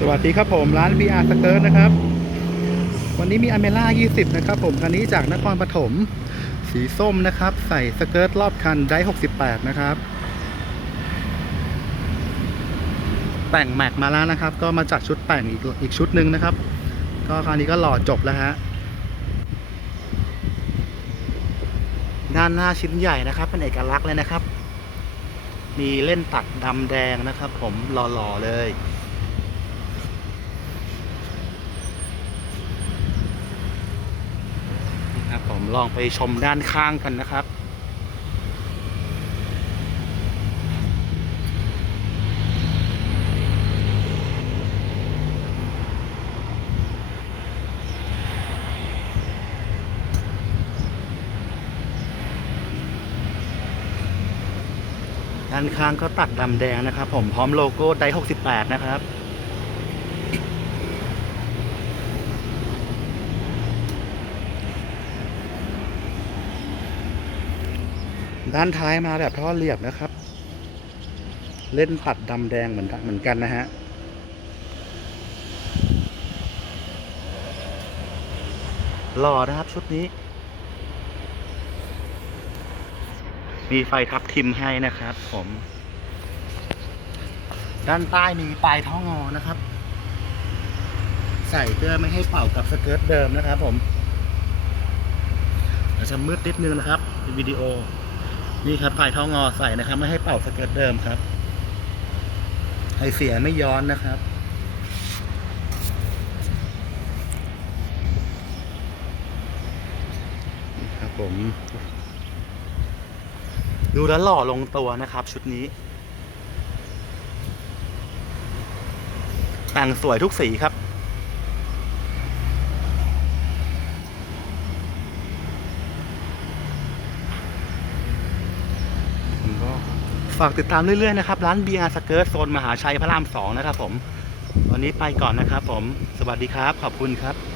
สวัสดีครับผมร้าน VR สเกิร์ตนะครับ วันนี้มีอเมล่า20 นะครับผมคันนี้จากนครปฐมสีส้มนะครับ ใส่สเกิร์ตรอบคันได้68 นะครับ แต่งแม็กมาแล้วนะครับ ก็มาจัดชุดแต่งอีกอีกชุดหนึ่งนะครับ ก็คราวนี้ก็หล่อจบแล้วฮะด้านหน้าชิ้นใหญ่นะครับ เป็นเอกลักษณ์เลยนะครับ มีเล่นตัดดำแดงนะครับ ผมหล่อๆเลย นะครับ ผมลองไปชมด้านข้างกันนะครับ ด้านข้างก็ตัดดำแดงนะครับ ผมพร้อมโลโก้ได68 นะครับ ด้านท้ายมาแบบท่อเรียบนะครับ เล่นตัดดำแดงเหมือนกันเหมือนกันนะฮะหล่อนะครับชุดนี้ มีไฟทับทิมให้นะครับ ผม ด้านใต้มีปลายท้องอนะครับ ใส่เพื่อไม่ให้เป่ากับสเกิร์ตเดิมนะครับผมอาจจะมืดนิดนึงนะครับวิดีโอ นี่ครับปลายท้องอใส่นะครับ ไม่ให้เป่าสเกิร์ตเดิมครับให้เสียไม่ย้อนนะครับนี่ครับผม ดูแล้วหล่อลงตัวนะครับ ชุดนี้ แต่งสวยทุกสีครับ ผมก็ ฝากติดตามเรื่อยๆนะครับ ร้าน BR สเกิร์ตโซนมหาชัยพระรามสองนะครับผม วันนี้ไปก่อนนะครับผม สวัสดีครับ ขอบคุณครับ